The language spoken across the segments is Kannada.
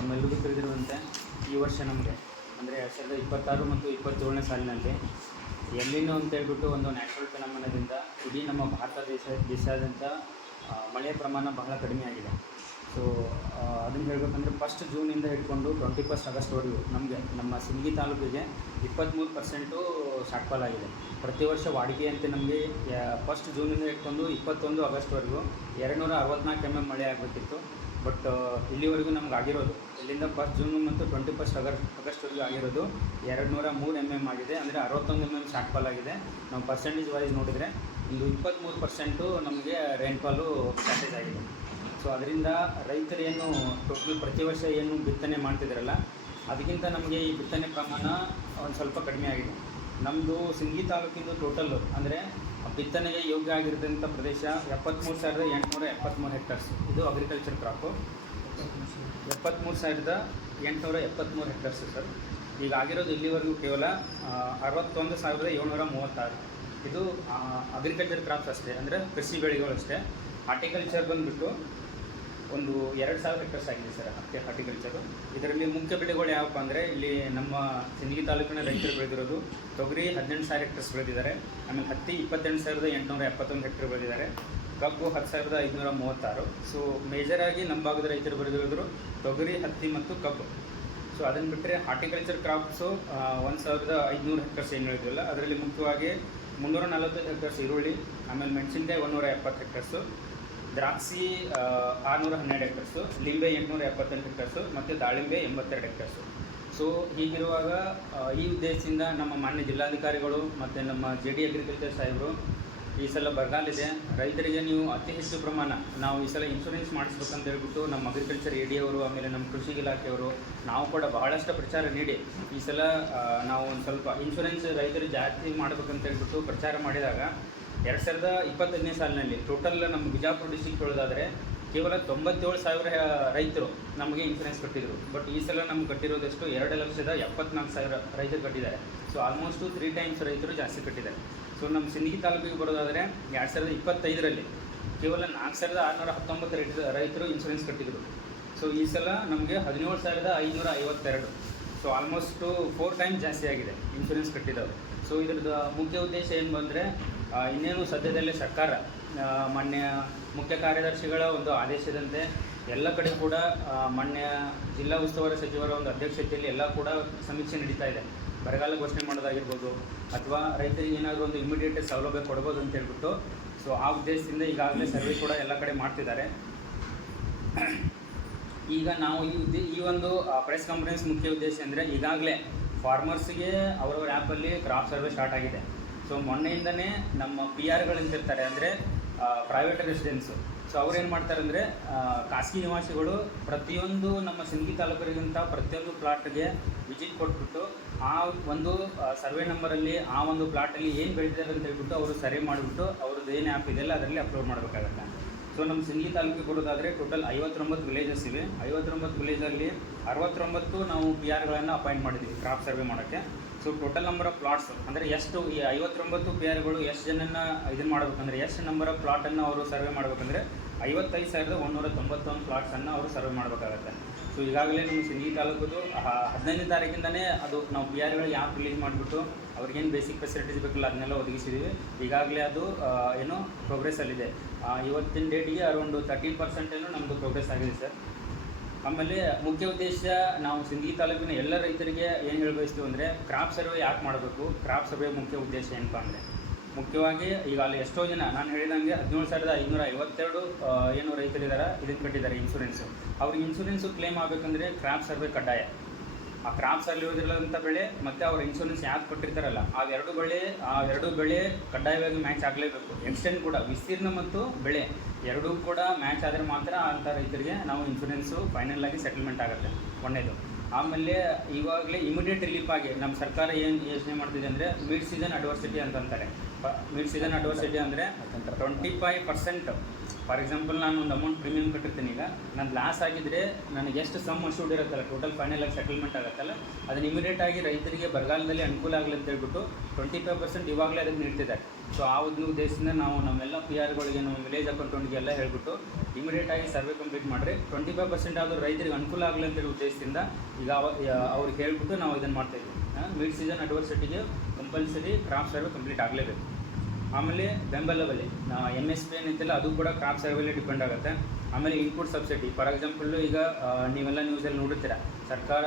ತಮ್ಮೆಲ್ಲರಿಗೂ ತಿಳಿದಿರುವಂತೆ ಈ ವರ್ಷ ನಮಗೆ ಅಂದರೆ 2026 ಮತ್ತು 27ನೇ ಸಾಲಿನಲ್ಲಿ ಎಲ್ಲಿನೋ ಅಂತ ಹೇಳ್ಬಿಟ್ಟು ಒಂದು ನ್ಯಾಚುರಲ್ ಫೆನೋಮೆನದಿಂದ ಇಡೀ ನಮ್ಮ ಭಾರತ ದೇಶಾದ್ಯಂತ ಮಳೆಯ ಪ್ರಮಾಣ ಬಹಳ ಕಡಿಮೆ ಆಗಿದೆ. ಸೊ ಅದನ್ನು ಹೇಳಬೇಕಂದ್ರೆ 1 ಜೂನಿಂದ ಹಿಡ್ಕೊಂಡು 21 ಆಗಸ್ಟ್ವರೆಗೂ ನಮ್ಮ ಸಿಂದಗಿ ತಾಲೂಕಿಗೆ 23% ಶಾರ್ಟ್ಫಾಲ್ ಆಗಿದೆ. ಪ್ರತಿ ವರ್ಷ ವಾಡಿಕೆಯಂತೆ ನಮಗೆ 1 ಜೂನಿಂದ ಹಿಡ್ಕೊಂಡು 21 ಆಗಸ್ಟ್ವರೆಗೂ 264 mm ಮಳೆ ಆಗಬೇಕಿತ್ತು. ಬಟ್ ಇಲ್ಲಿವರೆಗೂ ನಮ್ಗೆ ಆಗಿರೋದು ಇಲ್ಲಿಂದ 1 ಜೂನ್ ಮತ್ತು 21 ಆಗಸ್ಟ್ವರೆಗೂ ಆಗಿರೋದು 203 mm ಆಗಿದೆ. ಅಂದರೆ 61 mm ಶಾರ್ಟ್ಫಾಲ್ ಆಗಿದೆ. ನಾವು ಪರ್ಸೆಂಟೇಜ್ ವೈಸ್ ನೋಡಿದರೆ ಇದು 23% ನಮಗೆ ರೈನ್ಫಾಲು ಪ್ಯಾಕೇಜ್ ಆಗಿದೆ. ಸೊ ಅದರಿಂದ ರೈತರು ಏನು ಟೋಟಲ್ ಪ್ರತಿ ವರ್ಷ ಏನು ಬಿತ್ತನೆ ಮಾಡ್ತಿದ್ದಾರಲ್ಲ ಅದಕ್ಕಿಂತ ನಮಗೆ ಈ ಬಿತ್ತನೆ ಪ್ರಮಾಣ ಒಂದು ಸ್ವಲ್ಪ ಕಡಿಮೆ ಆಗಿದೆ. ನಮ್ಮದು ಸಿಂದಗಿ ತಾಲೂಕಿದ್ದು ಟೋಟಲ್ಲು ಅಂದರೆ ಬಿತ್ತನೆಗೆ ಯೋಗ್ಯ ಆಗಿರೋದಂಥ ಪ್ರದೇಶ 73,873 ಹೆಕ್ಟರ್ಸ್. ಇದು ಅಗ್ರಿಕಲ್ಚರ್ ಕ್ರಾಪು 73,873 ಹೆಕ್ಟರ್ಸ್ ಸರ್. ಈಗ ಆಗಿರೋದು ಇಲ್ಲಿವರೆಗೂ ಕೇವಲ 61,736. ಇದು ಅಗ್ರಿಕಲ್ಚರ್ ಕ್ರಾಪ್ಸ್ ಅಷ್ಟೇ, ಅಂದರೆ ಕೃಷಿ ಬೆಳೆಗಳು ಅಷ್ಟೇ. ಹಾರ್ಟಿಕಲ್ಚರ್ ಬಂದುಬಿಟ್ಟು ಒಂದು 2,000 ಹೆಕ್ಟರ್ಸ್ ಆಗಿದೆ ಸರ್ ಹಾರ್ಟಿಕಲ್ಚರು. ಇದರಲ್ಲಿ ಮುಖ್ಯ ಬೆಳೆಗಳು ಯಾವಪ್ಪ ಅಂದರೆ ಇಲ್ಲಿ ನಮ್ಮ ಸಿಂದಗಿ ತಾಲೂಕಿನ ರೈತರು ಬೆಳೆದಿರೋದು ತೊಗರಿ 18,000 ಹೆಕ್ಟರ್ಸ್ ಬೆಳೆದಿದ್ದಾರೆ. ಆಮೇಲೆ ಹತ್ತಿ 28,871 ಹೆಕ್ಟರ್ ಬೆಳೆದಿದ್ದಾರೆ. ಕಬ್ಬು 10,536. ಸೊ ಮೇಜರಾಗಿ ನಮ್ಮ ಭಾಗದ ರೈತರು ಬೆಳೆದಿರೋದು ತೊಗರಿ, ಹತ್ತಿ ಮತ್ತು ಕಬ್ಬು. ಸೊ ಅದನ್ನು ಬಿಟ್ಟರೆ ಹಾರ್ಟಿಕಲ್ಚರ್ ಕ್ರಾಪ್ಸು 1,500 ಹೆಕ್ಟರ್ಸ್ ಏನು ಹೇಳಿದ್ವಲ್ಲ ಅದರಲ್ಲಿ ಮುಖ್ಯವಾಗಿ 340 ಹೆಕ್ಟರ್ಸ್ ಈರುಳ್ಳಿ, ಆಮೇಲೆ ಮೆಣಸಿನ್ಕಾಯಿ 170 ಹೆಕ್ಟರ್ಸು, ದ್ರಾಕ್ಷಿ 612 ಹೆಕ್ಟರ್ಸು, ಲಿಂಬೆ 878 ಹೆಕ್ಟರ್ಸು ಮತ್ತು ದಾಳಿಂಬೆ 82 ಹೆಕ್ಟರ್ಸು. ಸೊ ಹೀಗಿರುವಾಗ ಈ ಉದ್ದೇಶದಿಂದ ನಮ್ಮ ಮಾನ್ಯ ಜಿಲ್ಲಾಧಿಕಾರಿಗಳು ಮತ್ತು ನಮ್ಮ JD ಅಗ್ರಿಕಲ್ಚರ್ ಸಾಹೇಬರು ಈ ಸಲ ಬರಗಾಲಿದೆ, ರೈತರಿಗೆ ನೀವು ಅತಿ ಹೆಚ್ಚು ಪ್ರಮಾಣ ನಾವು ಈ ಸಲ ಇನ್ಶೂರೆನ್ಸ್ ಮಾಡಿಸ್ಬೇಕಂತ ಹೇಳ್ಬಿಟ್ಟು ನಮ್ಮ ಅಗ್ರಿಕಲ್ಚರ್ AD ಅವರು ಆಮೇಲೆ ನಮ್ಮ ಕೃಷಿ ಇಲಾಖೆಯವರು ನಾವು ಕೂಡ ಬಹಳಷ್ಟು ಪ್ರಚಾರ ನೀಡಿ ಈ ಸಲ ನಾವು ಒಂದು ಸ್ವಲ್ಪ ಇನ್ಶೂರೆನ್ಸ್ ರೈತರಿಗೆ ಜಾಸ್ತಿ ಮಾಡಬೇಕಂತ ಹೇಳ್ಬಿಟ್ಟು ಪ್ರಚಾರ ಮಾಡಿದಾಗ 2025ನೇ ಸಾಲಿನಲ್ಲಿ ಟೋಟಲ್ ನಮ್ಮ ಬಿಜಾಪುರ ಡಿಸ್ಟಿಕ್ ಹೇಳೋದಾದರೆ ಕೇವಲ 97,000 ರೈತರು ನಮಗೆ ಇನ್ಶೂರೆನ್ಸ್ ಕಟ್ಟಿದರು. ಬಟ್ ಈ ಸಲ ನಮ್ಗೆ ಕಟ್ಟಿರೋದಷ್ಟು 2,74,000 ರೈತರು ಕಟ್ಟಿದ್ದಾರೆ. ಸೊ ಆಲ್ಮೋಸ್ಟು 3 ಟೈಮ್ಸ್ ರೈತರು ಜಾಸ್ತಿ ಕಟ್ಟಿದ್ದಾರೆ. ಸೊ ನಮ್ಮ ಸಿಂದಗಿ ತಾಲೂಕಿಗೆ ಬರೋದಾದರೆ 2025ರಲ್ಲಿ ಕೇವಲ 4,619 ರೈತರು ಇನ್ಶೂರೆನ್ಸ್ ಕಟ್ಟಿದರು. ಸೊ ಈ ಸಲ ನಮಗೆ 17,552. ಸೊ ಆಲ್ಮೋಸ್ಟು 4 ಟೈಮ್ಸ್ ಜಾಸ್ತಿ ಆಗಿದೆ ಇನ್ಶೂರೆನ್ಸ್ ಕಟ್ಟಿದವರು. ಸೊ ಇದ್ರದ್ದು ಮುಖ್ಯ ಉದ್ದೇಶ ಏನು ಬಂದರೆ ಇನ್ನೇನು ಸದ್ಯದಲ್ಲೇ ಸರ್ಕಾರ ಮಾನ್ಯ ಮುಖ್ಯ ಕಾರ್ಯದರ್ಶಿಗಳ ಒಂದು ಆದೇಶದಂತೆ ಎಲ್ಲ ಕಡೆ ಕೂಡ ಮಾನ್ಯ ಜಿಲ್ಲಾ ಉಸ್ತುವಾರಿ ಸಚಿವರ ಒಂದು ಅಧ್ಯಕ್ಷತೆಯಲ್ಲಿ ಎಲ್ಲ ಕೂಡ ಸಮೀಕ್ಷೆ ನಡೀತಾ ಇದೆ. ಬರಗಾಲ ಘೋಷಣೆ ಮಾಡೋದಾಗಿರ್ಬೋದು ಅಥವಾ ರೈತರಿಗೆ ಏನಾದರೂ ಒಂದು ಇಮಿಡಿಯೇಟ್ ಸೌಲಭ್ಯ ಕೊಡ್ಬೋದು ಅಂತ ಹೇಳ್ಬಿಟ್ಟು. ಸೊ ಆ ಉದ್ದೇಶದಿಂದ ಈಗಾಗಲೇ ಸರ್ವೆ ಕೂಡ ಎಲ್ಲ ಕಡೆ ಮಾಡ್ತಿದ್ದಾರೆ. ಈಗ ನಾವು ಈ ಒಂದು ಪ್ರೆಸ್ ಕಾನ್ಫರೆನ್ಸ್ ಮುಖ್ಯ ಉದ್ದೇಶ ಅಂದರೆ ಈಗಾಗಲೇ ಫಾರ್ಮರ್ಸ್ಗೆ ಅವರವ್ರ ಆ್ಯಪಲ್ಲಿ ಕ್ರಾಪ್ ಸರ್ವೆ ಸ್ಟಾರ್ಟ್ ಆಗಿದೆ. ಸೊ ಮೊನ್ನೆಯಿಂದನೇ ನಮ್ಮ PRಗಳಂತಿರ್ತಾರೆ, ಅಂದರೆ ಪ್ರೈವೇಟ್ ರೆಸಿಡೆನ್ಸು. ಸೊ ಅವ್ರೇನು ಮಾಡ್ತಾರೆ ಅಂದರೆ ಖಾಸಗಿ ನಿವಾಸಿಗಳು ಪ್ರತಿಯೊಂದು ನಮ್ಮ ಸಿಂದಗಿ ತಾಲೂಕರಿಗಿಂತ ಪ್ರತಿಯೊಂದು ಪ್ಲಾಟ್ಗೆ ವಿಸಿಟ್ ಕೊಟ್ಬಿಟ್ಟು ಆ ಒಂದು ಸರ್ವೆ ನಂಬರಲ್ಲಿ ಆ ಒಂದು ಪ್ಲಾಟಲ್ಲಿ ಏನು ಬೆಳೆದಿದ್ದಾರೆ ಅಂತ ಹೇಳ್ಬಿಟ್ಟು ಅವರು ಸರ್ವೆ ಮಾಡಿಬಿಟ್ಟು ಅವ್ರದ್ದು ಏನು ಆ್ಯಪ್ ಇದೆಯಲ್ಲ ಅದರಲ್ಲಿ ಅಪ್ಲೋಡ್ ಮಾಡಬೇಕಾಗತ್ತೆ. ಸೊ ನಮ್ಮ ಸಿಂದಗಿ ತಾಲೂಕಿಗೆ ಬರೋದಾದರೆ ಟೋಟಲ್ 59 ವಿಲೇಜಸ್ ಇವೆ. 59 ವಿಲೇಜಲ್ಲಿ 69 ನಾವು PRಗಳನ್ನು ಅಪಾಯಿಂಟ್ ಮಾಡಿದ್ವಿ ಕ್ರಾಪ್ ಸರ್ವೆ ಮಾಡೋಕ್ಕೆ. So total number of plots ಅಂದರೆ ಎಷ್ಟು ಈ 59 PRಗಳು ಎಷ್ಟು ಜನನ ಇದನ್ನು ಮಾಡಬೇಕಂದ್ರೆ ಎಷ್ಟು ನಂಬರ್ ಆಫ್ ಪ್ಲಾಟನ್ನು ಅವರು ಸರ್ವೆ ಮಾಡಬೇಕಂದ್ರೆ 55,191 ಪ್ಲಾಟ್ಸನ್ನು ಅವರು ಸರ್ವೆ ಮಾಡಬೇಕಾಗತ್ತೆ. ಸೊ ಈಗಾಗಲೇ ನಮ್ಮ ಸಿಂದಗಿ ತಾಲೂಕದು 15ನೇ ತಾರೀಕಿಂದನೇ ಅದು ನಾವು PRಗಳಿಗೆ ಆ್ಯಪ್ ರಿಲೀಸ್ ಮಾಡಿಬಿಟ್ಟು ಅವ್ರಿಗೇನು ಬೇಸಿಕ್ ಫೆಸಿಲಿಟೀಸ್ ಬೇಕಲ್ಲ ಅದನ್ನೆಲ್ಲ ಒದಗಿಸಿದ್ದೀವಿ. ಈಗಾಗಲೇ ಅದು ಏನೋ ಪ್ರೋಗ್ರೆಸ್ಸಲ್ಲಿದೆ. ಇವತ್ತಿನ ಡೇಟಿಗೆ ಅರೌಂಡ್ 30% ಏನೋ ನಮ್ಮದು ಪ್ರೋಗ್ರೆಸ್ ಆಗಿದೆ ಸರ್. ಆಮೇಲೆ ಮುಖ್ಯ ಉದ್ದೇಶ ನಾವು ಸಿಂದಗಿ ತಾಲೂಕಿನ ಎಲ್ಲ ರೈತರಿಗೆ ಏನು ಹೇಳಬಯಸ್ತೀವಿ ಅಂದರೆ ಕ್ರಾಪ್ ಸರ್ವೆ ಯಾಕೆ ಮಾಡಬೇಕು, ಕ್ರಾಪ್ ಸರ್ವೆ ಮುಖ್ಯ ಉದ್ದೇಶ ಏನಪ್ಪ ಅಂದರೆ ಮುಖ್ಯವಾಗಿ ಈಗ ಅಲ್ಲಿ ಎಷ್ಟೋ ಜನ ನಾನು ಹೇಳಿದಂಗೆ 17,552 ಏನು ರೈತರಿದ್ದಾರೆ ಇದನ್ನು ಕಟ್ಟಿದ್ದಾರೆ ಇನ್ಶೂರೆನ್ಸು. ಅವ್ರಿಗೆ ಇನ್ಶೂರೆನ್ಸು ಕ್ಲೇಮ್ ಆಗಬೇಕಂದ್ರೆ ಕ್ರಾಪ್ ಸರ್ವೆ ಕಡ್ಡಾಯ. ಆ ಕ್ರಾಪ್ ಸರ್ವೆ ಇರೋದಿರೋಂಥ ಬೆಳೆ ಮತ್ತು ಅವ್ರ ಇನ್ಶೂರೆನ್ಸ್ ಯಾಕೆ ಕೊಟ್ಟಿರ್ತಾರಲ್ಲ ಆ ಎರಡು ಬೆಳೆ ಕಡ್ಡಾಯವಾಗಿ ಮ್ಯಾಚ್ ಆಗಲೇಬೇಕು. ಎಕ್ಸ್ಟೆಂಟ್ ಕೂಡ ವಿಸ್ತೀರ್ಣ ಮತ್ತು ಬೆಳೆ ಎರಡೂ ಕೂಡ ಮ್ಯಾಚ್ ಆದರೆ ಮಾತ್ರ ಅಂಥ ರೈತರಿಗೆ ನಾವು ಇನ್ಶೂರೆನ್ಸು ಫೈನಲ್ ಆಗಿ ಸೆಟಲ್ಮೆಂಟ್ ಆಗುತ್ತೆ. ಒಂದೇದು. ಆಮೇಲೆ ಇವಾಗಲೇ ಇಮಿಡಿಯೇಟ್ ರಿಲೀಫ್ ಆಗಿ ನಮ್ಮ ಸರ್ಕಾರ ಏನು ಯೋಚನೆ ಮಾಡ್ತಿದೆ ಅಂದರೆ ಮಿಡ್ ಸೀಸನ್ ಅಡ್ವರ್ಸಿಟಿ ಅಂತಂತಾರೆ. ಮಿಡ್ ಸೀಸನ್ ಅಡ್ವರ್ಸಿಟಿ ಅಂದರೆ 25% ಫಾರ್ ಎಕ್ಸಾಂಪಲ್ ನಾನು ಒಂದು ಅಮೌಂಟ್ ಪ್ರೀಮಿಯಂ ಕಟ್ಟಿರ್ತೀನಿ. ಈಗ ನಾನು ಲಾಸ್ ಆಗಿದ್ದರೆ ನನಗೆ ಎಷ್ಟು ಸಮ್ ಅಶೂರ್ಡ್ ಇರುತ್ತಲ್ಲ, ಟೋಟಲ್ ಫೈನಲ್ ಆಗಿ ಸೆಟಲ್ಮೆಂಟ್ ಆಗುತ್ತಲ್ಲ, ಅದನ್ನು ಇಮಿಡಿಯೇಟ್ ಆಗಿ ರೈತರಿಗೆ ಬರಗಾಲದಲ್ಲಿ ಅನುಕೂಲ ಆಗಲಿ ಅಂತ ಹೇಳ್ಬಿಟ್ಟು 25% ಇವಾಗಲೇ ಅದಕ್ಕೆ ನೀಡ್ತಿದ್ದಾರೆ. ಸೊ ಆ ಒಂದು ಉದ್ದೇಶದಿಂದ ನಾವು ನಮ್ಮೆಲ್ಲ ಪಿ ಆರ್ಗಳಿಗೆ, ನಮ್ಮ ವಿಲೇಜ್ ಅಕೌಂಟೆಂಟ್ಗೆ ಎಲ್ಲ ಹೇಳ್ಬಿಟ್ಟು ಇಮಿಡಿಯೇಟ್ ಆಗಿ ಸರ್ವೆ ಕಂಪ್ಲೀಟ್ ಮಾಡಿರಿ. 25% ಆದರೂ ರೈತರಿಗೆ ಅನುಕೂಲ ಆಗಲಿ ಅಂತೇಳಿ ಉದ್ದೇಶದಿಂದ ಈಗ ಅವ್ರಿಗೆ ಹೇಳ್ಬಿಟ್ಟು ನಾವು ಇದನ್ನು ಮಾಡ್ತಾಯಿದ್ವಿ. ಮಿಡ್ ಸೀಸನ್ ಅಡ್ವರ್ಸಿಟಿಗೆ ಕಂಪಲ್ಸರಿ ಕ್ರಾಪ್ ಸರ್ವೆ ಕಂಪ್ಲೀಟ್ ಆಗಲೇಬೇಕು. ಆಮೇಲೆ ಬೆಂಬಲ ಬೆಲೆ MSP ಏನೈತಿಲ್ಲ ಅದು ಕೂಡ ಕ್ರಾಪ್ ಸರ್ವೆಲೇ ಡಿಪೆಂಡ್ ಆಗುತ್ತೆ. ಆಮೇಲೆ ಇನ್ಪುಟ್ ಸಬ್ಸಿಡಿ, ಫಾರ್ ಎಕ್ಸಾಂಪಲ್ಲು ಈಗ ನೀವೆಲ್ಲ ನ್ಯೂಸಲ್ಲಿ ನೋಡಿರ್ತೀರ, ಸರ್ಕಾರ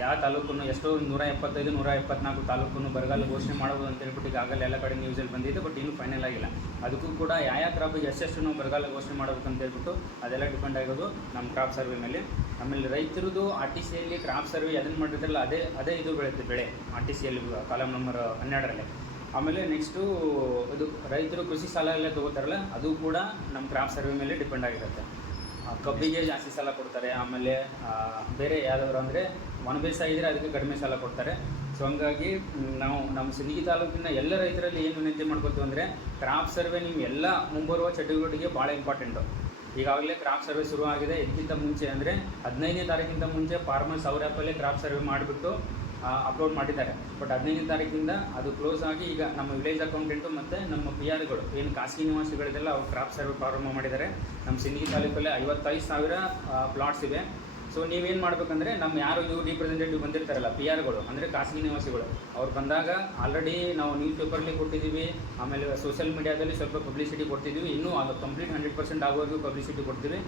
ಯಾವ ತಾಲೂಕನ್ನು ಎಷ್ಟೋ 175, 174 ತಾಲೂಕನ್ನು ಬರಗಾಲ ಘೋಷಣೆ ಮಾಡೋದು ಅಂತ ಹೇಳ್ಬಿಟ್ಟು ಈಗಾಗಲೇ ಎಲ್ಲ ಕಡೆ ನ್ಯೂಸಲ್ಲಿ ಬಂದಿದೆ. ಬಟ್ ಇನ್ನೂ ಫೈನಲ್ ಆಗಿಲ್ಲ. ಅದಕ್ಕೂ ಕೂಡ ಯಾವ ಕ್ರಾಪಿಗೆ ಎಷ್ಟೆಷ್ಟು ನಾವು ಬರಗಾಲ ಘೋಷಣೆ ಮಾಡಬೇಕು ಅಂತ ಹೇಳ್ಬಿಟ್ಟು ಅದೆಲ್ಲ ಡಿಪೆಂಡ್ ಆಗೋದು ನಮ್ಮ ಕ್ರಾಪ್ ಸರ್ವೆ ಮೇಲೆ. ಆಮೇಲೆ ರೈತರದ್ದು RTCಯಲ್ಲಿ ಕ್ರಾಪ್ ಸರ್ವೆ ಅದನ್ನು ಮಾಡಿರ್ತಾರಲ್ಲ ಅದೇ ಇದು ಬೆಳೆಯುತ್ತೆ ಬೆಳೆ RTCಯಲ್ಲಿ ಕಾಲಮ್ ನಂಬರ್ 12ರಲ್ಲಿ. ಆಮೇಲೆ ನೆಕ್ಸ್ಟು ಇದು ರೈತರು ಕೃಷಿ ಸಾಲ ಎಲ್ಲ ತೊಗೋತಾರಲ್ಲ ಅದು ಕೂಡ ನಮ್ಮ ಕ್ರಾಪ್ ಸರ್ವೆ ಮೇಲೆ ಡಿಪೆಂಡ್ ಆಗಿರುತ್ತೆ. ಕಬ್ಬಿಗೆ ಜಾಸ್ತಿ ಸಾಲ ಕೊಡ್ತಾರೆ. ಆಮೇಲೆ ಬೇರೆ ಯಾವ್ದಾದ್ರು ಅಂದರೆ ಒಣ ಬೇಸಾಯ ಇದ್ದರೆ ಅದಕ್ಕೆ ಕಡಿಮೆ ಸಾಲ ಕೊಡ್ತಾರೆ. ಸೊ ಹಂಗಾಗಿ ನಾವು ನಮ್ಮ ಸಿಂದಗಿ ತಾಲೂಕಿನ ಎಲ್ಲ ರೈತರಲ್ಲಿ ಏನು ವಿನಂತಿ ಮಾಡ್ಕೊತೀವಿ ಅಂದರೆ ಕ್ರಾಪ್ ಸರ್ವೆ ನಿಮ್ಮ ಎಲ್ಲ ಮುಂಬರುವ ಚಟುವಟಿಕೆಗೆ ಭಾಳ ಇಂಪಾರ್ಟೆಂಟು. ಈಗಾಗಲೇ ಕ್ರಾಪ್ ಸರ್ವೆ ಶುರು ಆಗಿದೆ. ಇದಕ್ಕಿಂತ ಮುಂಚೆ ಅಂದರೆ 15ನೇ ತಾರೀಕಿಂತ ಮುಂಚೆ ಫಾರ್ಮರ್ಸ್ ಅವ್ರ ಆ್ಯಪಲ್ಲೇ ಕ್ರಾಪ್ ಸರ್ವೆ ಮಾಡಿಬಿಟ್ಟು ಅಪ್ಲೋಡ್ ಮಾಡಿದ್ದಾರೆ. ಬಟ್ 15ನೇ ತಾರೀಕಿಂದ ಅದು ಕ್ಲೋಸ್ ಆಗಿ ಈಗ ನಮ್ಮ ವಿಲೇಜ್ ಅಕೌಂಟೆಂಟು ಮತ್ತು ನಮ್ಮ PRಗಳು ಏನು ಖಾಸಗಿ ನಿವಾಸಿಗಳಿದೆಲ್ಲ ಅವ್ರು ಕ್ರಾಪ್ ಸರ್ವೆ ಪ್ರಾರಂಭ ಮಾಡಿದ್ದಾರೆ. ನಮ್ಮ ಸಿಂದಗಿ ತಾಲೂಕಲ್ಲಿ 55,000 ಪ್ಲಾಟ್ಸ್ ಇವೆ. ಸೊ ನೀವೇನು ಮಾಡಬೇಕಂದ್ರೆ ನಮ್ಮ ಯಾರು ಇವು ರಿಪ್ರೆಸೆಂಟೇಟಿವ್ ಬಂದಿರ್ತಾರಲ್ಲ PRಗಳು ಅಂದರೆ ಖಾಸಗಿ ನಿವಾಸಿಗಳು, ಅವ್ರು ಬಂದಾಗ ಆಲ್ರೆಡಿ ನಾವು ನ್ಯೂಸ್ ಪೇಪರ್ಲಿ ಕೊಟ್ಟಿದ್ದೀವಿ. ಆಮೇಲೆ ಸೋಷಿಯಲ್ ಮೀಡಿಯಾದಲ್ಲಿ ಸ್ವಲ್ಪ ಪಬ್ಲಿಸಿಟಿ ಕೊಡ್ತಿದ್ದೀವಿ. ಇನ್ನೂ ಅದು ಕಂಪ್ಲೀಟ್ 100% ಆಗೋವರೆಗೂ ಪಬ್ಲಿಸಿಟಿ ಕೊಡ್ತೀವಿ.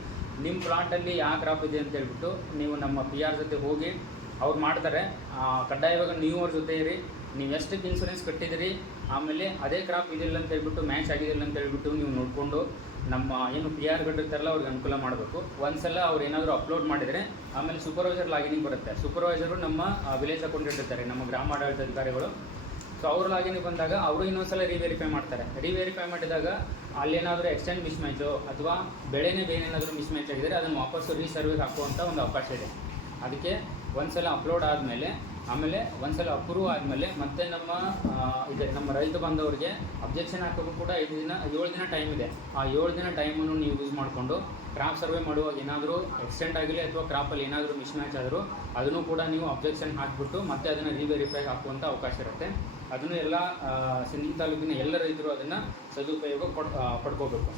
ನಿಮ್ಮ ಪ್ಲಾಟಲ್ಲಿ ಯಾವ ಕ್ರಾಪ್ ಇದೆ ಅಂತ ಹೇಳ್ಬಿಟ್ಟು ನೀವು ನಮ್ಮ PR ಜೊತೆ ಹೋಗಿ ಅವ್ರು ಮಾಡ್ತಾರೆ. ಕಡ್ಡಾಯವಾಗಿ ನೀವು ಅವ್ರ ಜೊತೆ ಇರಿ. ನೀವು ಎಷ್ಟಕ್ಕೆ ಇನ್ಸೂರೆನ್ಸ್ ಕಟ್ಟಿದಿರಿ, ಆಮೇಲೆ ಅದೇ ಕ್ರಾಪ್ ಇದಿಲ್ಲ ಅಂತ ಹೇಳ್ಬಿಟ್ಟು ಮ್ಯಾಚ್ ಆಗಿದಿಲ್ಲ ಅಂತ ಹೇಳ್ಬಿಟ್ಟು ನೀವು ನೋಡಿಕೊಂಡು ನಮ್ಮ ಏನು PRಗಳಿರ್ತಾರಲ್ಲ ಅವ್ರಿಗೆ ಅನುಕೂಲ ಮಾಡಬೇಕು. ಒಂದ್ಸಲ ಅವ್ರು ಏನಾದರೂ ಅಪ್ಲೋಡ್ ಮಾಡಿದರೆ ಆಮೇಲೆ ಸೂಪರ್ವೈಸರ್ ಲಾಗಿನಿಗೆ ಬರುತ್ತೆ. ಸೂಪರ್ವೈಸರು ನಮ್ಮ ವಿಲೇಜ್ ಅಕೌಂಟೆಂಟ್ ಇರ್ತಾರೆ, ನಮ್ಮ ಗ್ರಾಮ ಆಡಳಿತ ಅಧಿಕಾರಿಗಳು. ಸೊ ಅವ್ರ ಲಾಗಿನಿಗೆ ಬಂದಾಗ ಅವರು ಇನ್ನೊಂದ್ಸಲ ರಿವೆರಿಫೈ ಮಾಡ್ತಾರೆ. ರಿವೆರಿಫೈ ಮಾಡಿದಾಗ ಅಲ್ಲೇನಾದರೂ ಎಕ್ಸ್ಚೇಂಜ್ ಮಿಸ್ ಮ್ಯಾಚು ಅಥವಾ ಬೆಳೆನೇ ಬೇರೆ ಏನಾದರೂ ಮಿಸ್ ಮ್ಯಾಚ್ ಆಗಿದರೆ ಅದನ್ನು ವಾಪಸ್ಸು ರೀಸರ್ವೆಗೆ ಹಾಕುವಂಥ ಒಂದು ಅವಕಾಶ ಇದೆ. ಅದಕ್ಕೆ ಒಂದ್ಸಲ ಅಪ್ಲೋಡ್ ಆದಮೇಲೆ ಆಮೇಲೆ ಒಂದ್ಸಲ ಅಪ್ರೂವ್ ಆದಮೇಲೆ ಮತ್ತೆ ನಮ್ಮ ರೈತ ಬಾಂಧವರಿಗೆ ಅಬ್ಜೆಕ್ಷನ್ ಹಾಕೋಕ್ಕೂ ಕೂಡ 7 ದಿನ ಟೈಮ್ ಇದೆ. ಆ 7 ದಿನ ಟೈಮನ್ನು ನೀವು ಯೂಸ್ ಮಾಡಿಕೊಂಡು ಕ್ರಾಪ್ ಸರ್ವೆ ಮಾಡುವಾಗ ಏನಾದರೂ ಎಕ್ಸ್ಟೆಂಡ್ ಆಗಲಿ ಅಥವಾ ಕ್ರಾಪಲ್ಲಿ ಏನಾದರೂ ಮಿಸ್ ಮ್ಯಾಚ್ ಆದರೂ ಅದನ್ನು ಕೂಡ ನೀವು ಅಬ್ಜೆಕ್ಷನ್ ಹಾಕಿಬಿಟ್ಟು ಮತ್ತೆ ಅದನ್ನು ರಿವೆರಿಫೈ ಹಾಕುವಂಥ ಅವಕಾಶ ಇರುತ್ತೆ. ಅದನ್ನು ಎಲ್ಲ ಸಿಂದಗಿ ತಾಲೂಕಿನ ಎಲ್ಲ ರೈತರು ಅದನ್ನು ಸದುಪಯೋಗ ಪಡ್ಕೋಬೇಕು.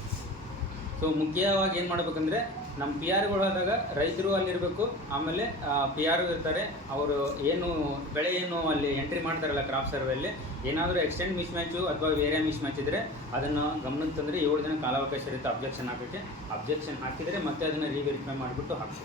ಸೊ ಮುಖ್ಯವಾಗಿ ಏನು ಮಾಡಬೇಕಂದ್ರೆ ನಮ್ಮ PRಗಳಾದಾಗ ರೈತರು ಅಲ್ಲಿರಬೇಕು. ಆಮೇಲೆ PR ಇರ್ತಾರೆ, ಅವರು ಬೆಳೆ ಏನು ಅಲ್ಲಿ ಎಂಟ್ರಿ ಮಾಡ್ತಾರಲ್ಲ ಕ್ರಾಪ್ ಸರ್ವೆಯಲ್ಲಿ ಏನಾದರೂ ಎಕ್ಸ್ಟೆಂಡ್ ಮಿಸ್ ಮ್ಯಾಚು ಅಥವಾ ಬೇರೆ ಮಿಸ್ ಮ್ಯಾಚ್ ಇದ್ದರೆ ಅದನ್ನು ಗಮನಕ್ಕೆ ತಂದರೆ 7 ದಿನ ಕಾಲಾವಕಾಶ ಇರುತ್ತೆ ಅಬ್ಜೆಕ್ಷನ್ ಹಾಕೋಕ್ಕೆ. ಅಬ್ಜೆಕ್ಷನ್ ಹಾಕಿದರೆ ಮತ್ತೆ ಅದನ್ನು ರಿವೆರಿಫೈ ಮಾಡಿಬಿಟ್ಟು ಹಾಕ್ಸಿ.